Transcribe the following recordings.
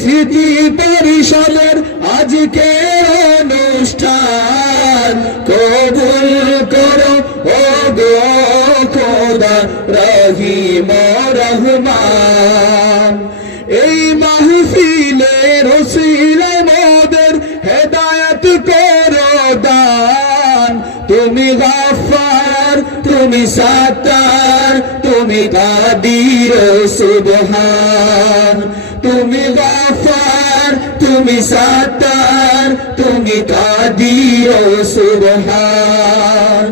স্মৃতি পরিষদের আজকের অনুষ্ঠান কবুল করো ও গো খোদা রহিম রহমান। এই মাহফিলের ওসিলায় মোদের হেদায়েত করো দান। তুমি গাফফার, তুমি সাত্তার, তুমি কাদির সুবহান। তুমি গাফফার, তুমি সাত্তার, তুমি কাদির সুবহান।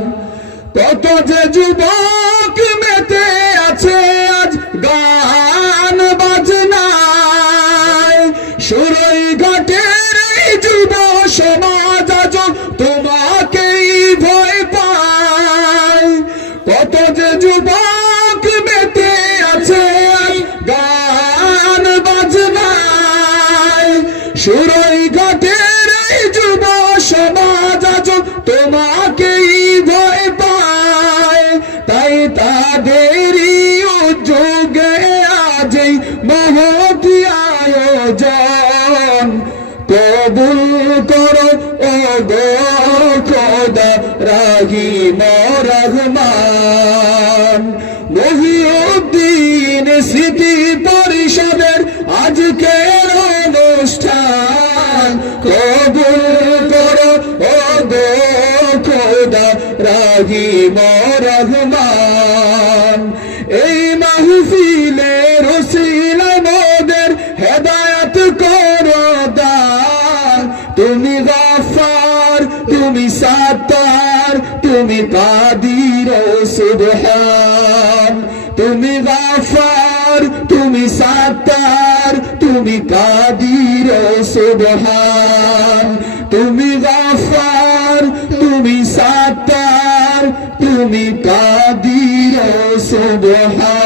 কত যে যুবক মেতে আছে আজ গান বাজনায়, সুরই ঘাটের এই যুব সমাজ আজ তোমাকেই ভয় পায়। কত যে যুবক মেতে আছে আজ গান বাজনায়, সুরই ঘাটের এই যুব সমাজ আজ তোমাকেই ভয় পায়। তাই তাদেরই উদ্যোগে আজ এই মহতি আয়োজন কবুল করো ও গো খোদা রহিম রহমান। মহিউদ্দিন স্মৃতি পরিষদের আজকের অনুষ্ঠান কবুল করো ও গো খোদা রহিম রহমান। এই মাহফিলের ওসিলায় মোদের হেদায়েত করো দান। তুমি গাফফার, তুমি সাত্তার, তুমি কাদির সুবহান। তুমি গাফফার, তুমি সাত্তার, তুমি কাদির সুবহান। তুমি গাফফার, তুমি সাত্তার, তুমি কাদির সুবহান।